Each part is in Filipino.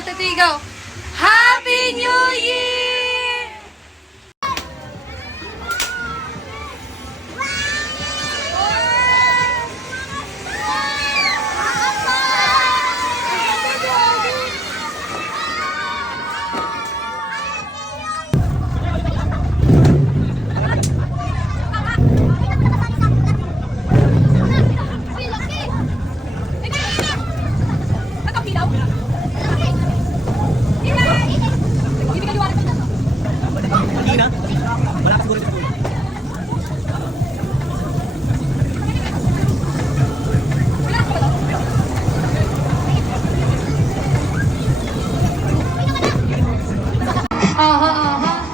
1, 2, 3, go! Happy New Year!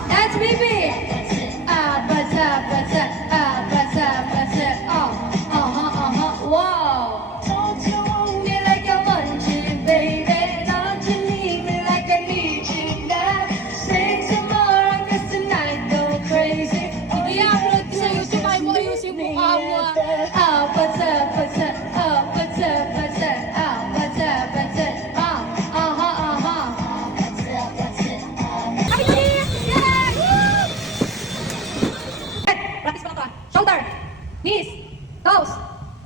That's Bibi. Wow. Don't you want me like I want you, baby? Don't you need me like I need you now? Say tomorrow, 'cause tonight go crazy. I-upload sa YouTube ay mo ayusin mo mukha mo. Practice pa lang to ah. Shoulder, knees, toes.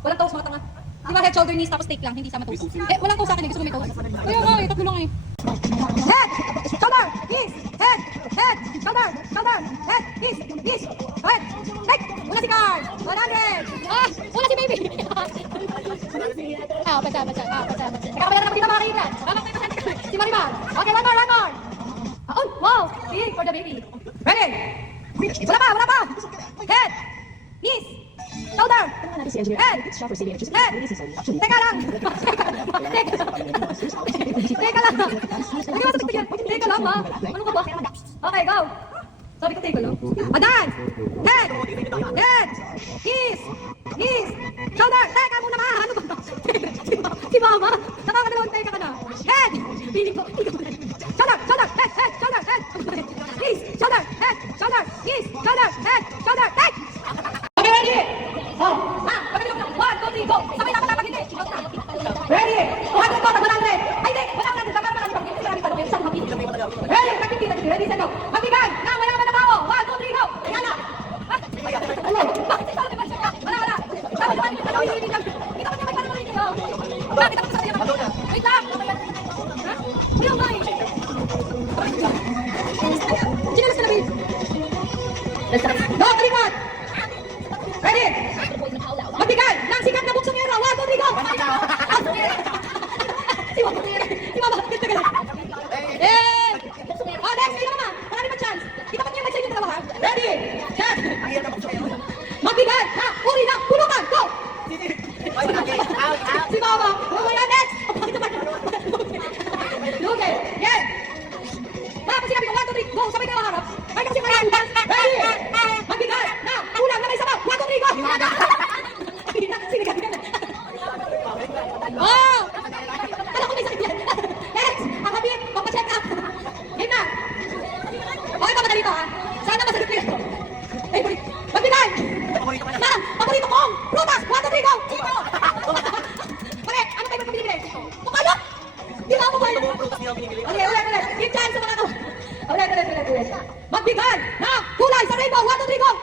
Walang toes, mga tanga. Di ba head, shoulder, knees, tapos take lang, hindi sama toes. Walang toes sa akin eh, gusto ko may toes. Kaya nga eh, tatlo lang eh. Head, shoulder, knees, head, shoulder, head, knees, head, take. Una si Carl, 100. Ah! Wala si baby! Pasa. Teka, kapag na kita mga kaibigan. Si Maribel. Okay, one more. Oh, wow, big for the baby. Ready? Wala pa. Head, knees, shoulder, head. Teka lang. Teka lang. Teka lang ba? Ano ka ba? Okay, go. Sabi ko teka lang. Advance. Head, knees, shoulder. Teka muna ma. Ano ba? Si Mama. Nakakadalawang teka ka na. Head. Shoulder, head. Knees, shoulder, head, knees, shoulder, take. Okay, ready? Oh, pagkali mo. 1, 2, 3, go. Sabay na pala hindi. Ready? 1, 2, 3, 100. Ay, di. 100. Sabay na pala. Ready? Ready, set, go. Magbigan. Na, wala ka na tao. 1, 2, 3, go. Ayan na. Wala. Sabi naman, kita ko yung hindi lang. Kita ko niya may hindi. Bakit ako sabi naman? Wait lang. Ha? Ayaw ba eh. Sinalas ka na, babe. Go, kalimot. Ready? Magbigan. Nang sikat na buksong era. 1, 2, 3, go. Si Mama. Oh, next, kayo naman. Marami pa chance. Kita pa niya may sa inyo dalawa, ha? Ready? Set. Magbigan. Ha? Uri na. Pulungan. Go. Si Mama. Mamaya next. Okay. Yes. Na, pag sinabi ko, 1, 2, 3, go. Sabay kayo maharap. Ay, kasi mayan. Ready? Magbigan. Na, ulang na may sabaw. 1, 2, 3, go. Sinigang ka na. Oh! Kala ko may sakit yan. Next. Ang habi, papacheck up. Game na. Okay ka ba dito, ha? Sana masagot ko ito. Ay, magbigan. Na, paborito kong prutas. 1, 2, 3, go. Pare, ano kayo magpapinibili? Mukalo? Di ba ako ba? Okay, ulit. Give chance sa mga to. Ulit. Magbigan na kulay sa rainbow. 1, 2, 3, go.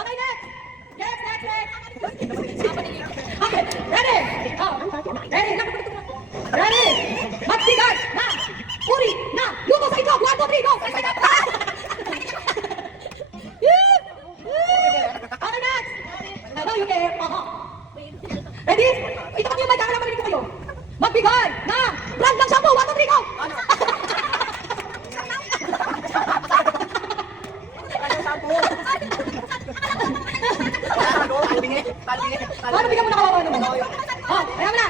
Okay, next. Okay, ready? Ready? Magbigan na uri na luto sa itlog. 1, 2, 3, go. Okay, next. Now you care. Ready? Ito kami yung may camera, marinig ko kayo. Magbigay na brand ng shampoo. 1, 2, 3, go! Ano, bigyan mo na kawawa naman. Oh, ayan mo na.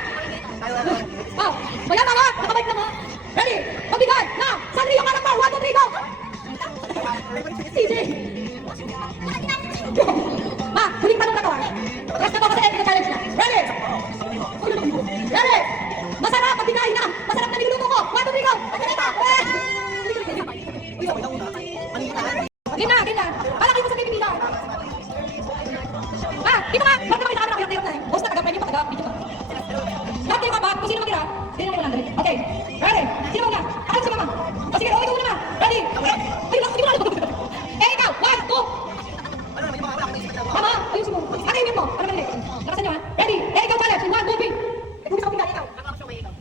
Oh, bayan na nga. Nakabike na mo. Ready? Magbigay na Sanrio ka number. 1, 2, 3, go! CJ. Ma, huling tanong na to, ha? Rest na po kasi end challenge na. Ready? Ready? Masarap, magbigay na. Masarap na niluluto ko. 1, 2, 3, go! Gina. Palaki mo sa baby nila. Dito nga. Bakit naman yung camera? Hirap na. Host na, taga-premyo pa, taga-video pa. Sino naman 100? Okay. Ready? Sino muna? Ako si Mama. O sige, ikaw muna. Ready? Hindi mo na. Eh, ikaw. 1, 2. Mama, ayusin mo. Ano yung mo? Ano mali? Nakasan nyo ha? Ready? Eh, ikaw challenge. 1, 2, 3. Gusto ko pinay, ikaw.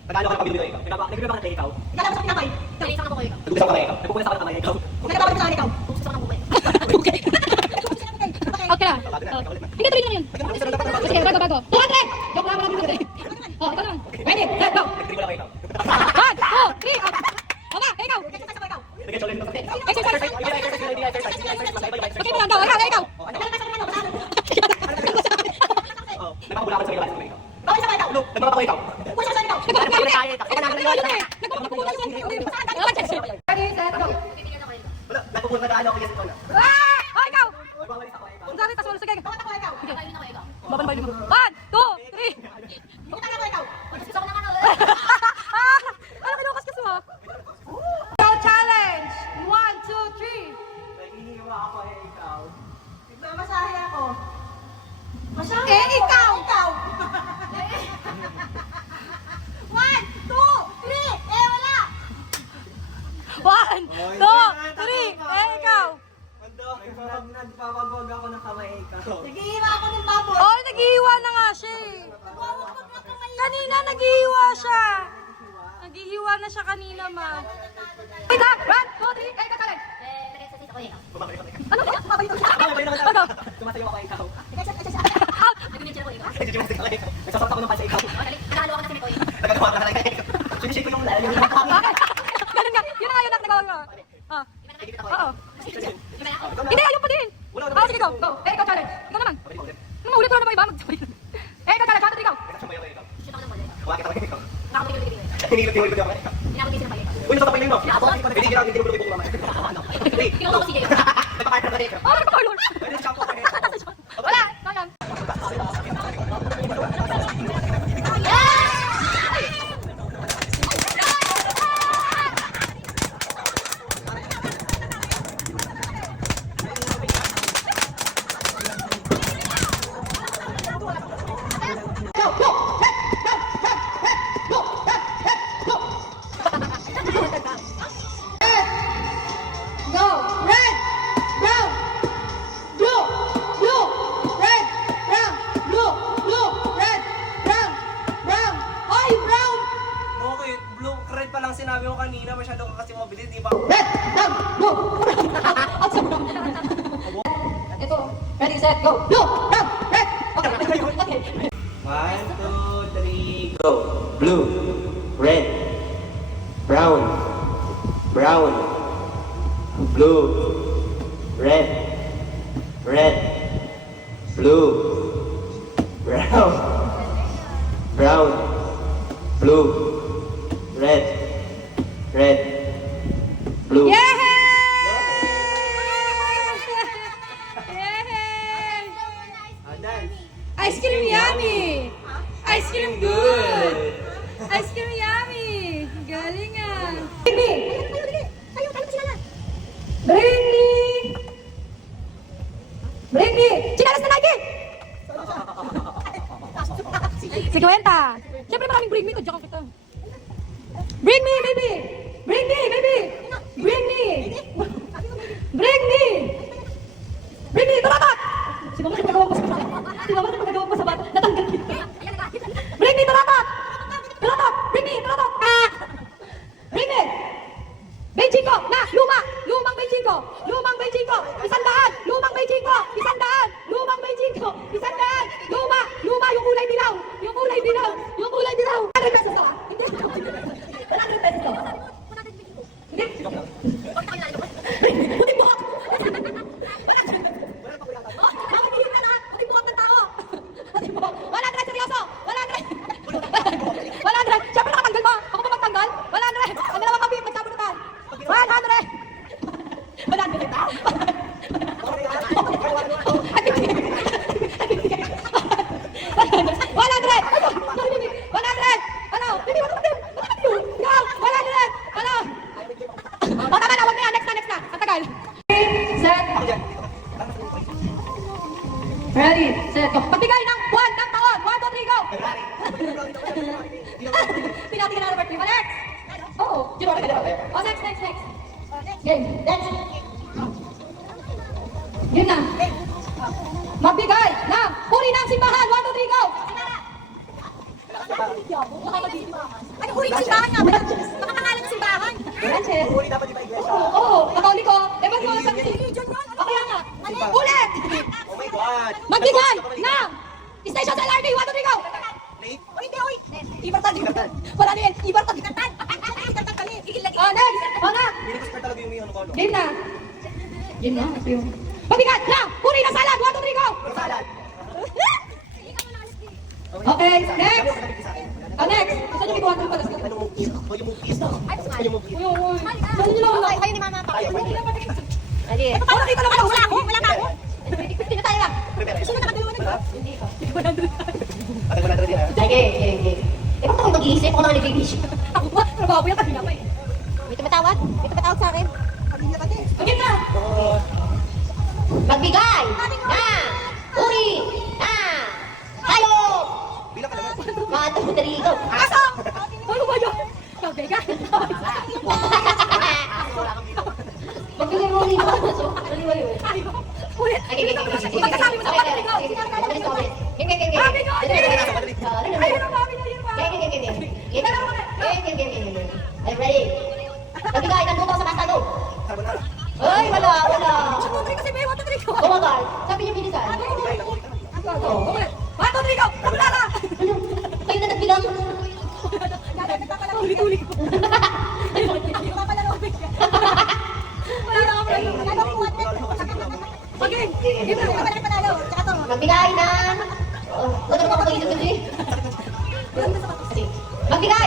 Nagano ka na pabili ikaw? Nagano ka na ikaw? Naglalabas ako pinapay. Nagpupulis ako ikaw. Nagpupulis ako na ikaw. Kung naglalabas ako ikaw. Okay. Okay na. Hindi, tuloy naman yun. Sige, bago. 200! Joke lang, wala mo Oh, ito lang. Ready? Let's go. Nagtribula ka ikaw. 1, 2, 3. Mama, ikaw. Nag-exercise ikaw. Exercise. Okay mo lang daw. Ikaw. Nagpapabulakan sa ikaw. Bawal sa mga ikaw. Nagpapako ikaw. Push sa ikaw. Ready, set, go. Wala, nagpupunta na ano ako yes ko na. Oh, ikaw. Magwawalis ako ikaw. Ang dami, tas wala. Sige. Bawal ako ikaw. Babal mo. 1, 2, 3. Bukit ako ikaw. Ano kinukas mo? So, challenge. 1, 2, 3. Naghihiwa ako ikaw. Nagmamasahe ako. Masahe? Eh, ikaw. Ikaw. 1, 2, 3. Eh, wala. 1, 2, 3. Eh, ikaw. Nagpapagod ako ng kamay ikaw. Naghihiwa ako ng baboy. Oh, naghihiwa na nga siya eh. Nagwawagwag na kamay. Kanina naghihiwa siya. Naghihiwa na siya kanina, ma. Wait lang. 1, 2, 3. Eh, challenge. Ano? Ano? Tumasayo ako ikaw. Out. Nagsisimasi ako ikaw. Nagsasakot ako ng pansa ikaw. Nagagawa ka na ikaw. Sinishake ko yung lalim. Ganun nga. Yun na nga yun ang nagawa mo. Ah. Oo. Hindi, ayun pa din. Ah, sige, go. Go. Eh, ikaw challenge. Ikaw naman. Ano maulit wala na ba iba? Eh, ikaw challenge. 1, 2, 3, go. Hinilot ko ako ikaw. Uy, nasa tapay na yun mo. Hindi ginagawa ko yung mama. Nagpakain na ikaw. Oh, nagpaparlor. Pwede sa shampoo. Wala. Sayang. Go. Red, brown, blue, blue, red, brown, blue, blue, red, brown, brown. Ay, brown. Okay, blue, red pa lang sinabi ko kanina. Masyado ka kasi mabilis, di ba? Red, brown, blue. At sa brown. Ito. Ready, set, go. Blue, brown, red. Okay. Okay. 1, 2, 3, go. Blue, red, brown, brown, blue, red, red, blue, brown, brown, blue, red, red, blue. Yay! Ice cream yummy! Ice cream good! Ice cream yummy! Galing ah! Bring me. Tayo sila na. Bring me. Bring me. Chinalas na lagi. 50! Siyempre maraming bring me to, joke kita. Bring me, baby. Bring me, baby. Bring me. Bring me. Bring me, taratak. Si Mama, nagpagawa ko sa bata. Si Mama, nagpagawa ko sa bata. Natanggal kita. Bring me, taratak. Taratak. Bring me, taratak. Bring me. Beijing ko, na, lumang Beijing ko, lumang Beijing ko, 100, lumang Beijing ko, 100, lumang Beijing ko, 100, luma, yung kulay dilaw, yung kulay dilaw, yung kulay dilaw. 100 pesos to, hindi, 100 pesos to. Game. Next. Game na. Magbigay ng uri ng simbahan. 1, 2, 3, go! Ano uri ng simbahan nga? Makapangalan ng simbahan. Branches. Uri dapat di ba iglesia? Oo, Katoliko. Ewan ko sa religion yun. O kaya nga. Ulit! Oh my God! Magbigay ng station sa LRT. 1, 2, 3, go! Late? Ibartan. Wala din. Ibartan. Next. Mga. Hindi ko sure talaga yung ano ko. Game na. Game na. Ito yung... Mabigat na! Uri na salad! 1, 2, 3, go! Salad. Okay, next! Next! Gusto nyo ikuha ng palas ka? Ano mong kiss? O yung mong kiss? Ano yung mong kiss? Uy, uy. Saan nyo lang? Kayo ni Mama pa. Tayo, pwede. Adi. Paano dito naman? Wala ako. Wala na ako. Hindi na tayo lang. Prepare. Gusto nyo nakagalawa na ba? Hindi. Patay ko na din ha. Sige. Eh, bakit ako mag-iisip? Ako naman nag-iisip. Ako ba? Trabaho yan kanina pa eh. May tumatawag? May tumatawag sa akin? Game na! Magbigay na uri na tayo! Bilang ka naman. Mga tumutarigo. Asa! Ano ba yun? Magbigay. Magbigay mo uri na. Wali. Ulit. Okay. Pagkasabi mo sa Katoliko. Ayun ang mami na yun ba? Ready? Magbigay ng luto sa basta go. Carbonara. Ay, wala. Siya tuloy kasi may 1, 2, 3, go. Bumagal. Sabi niyo bilisan. Ulit. 1, 2, 3, go. Kabulala. Ano? Kayo na nagbilang. Ulit-ulit ko. Okay. Game na. Magbigay ng... Ano ba ako isip kasi? Magbigay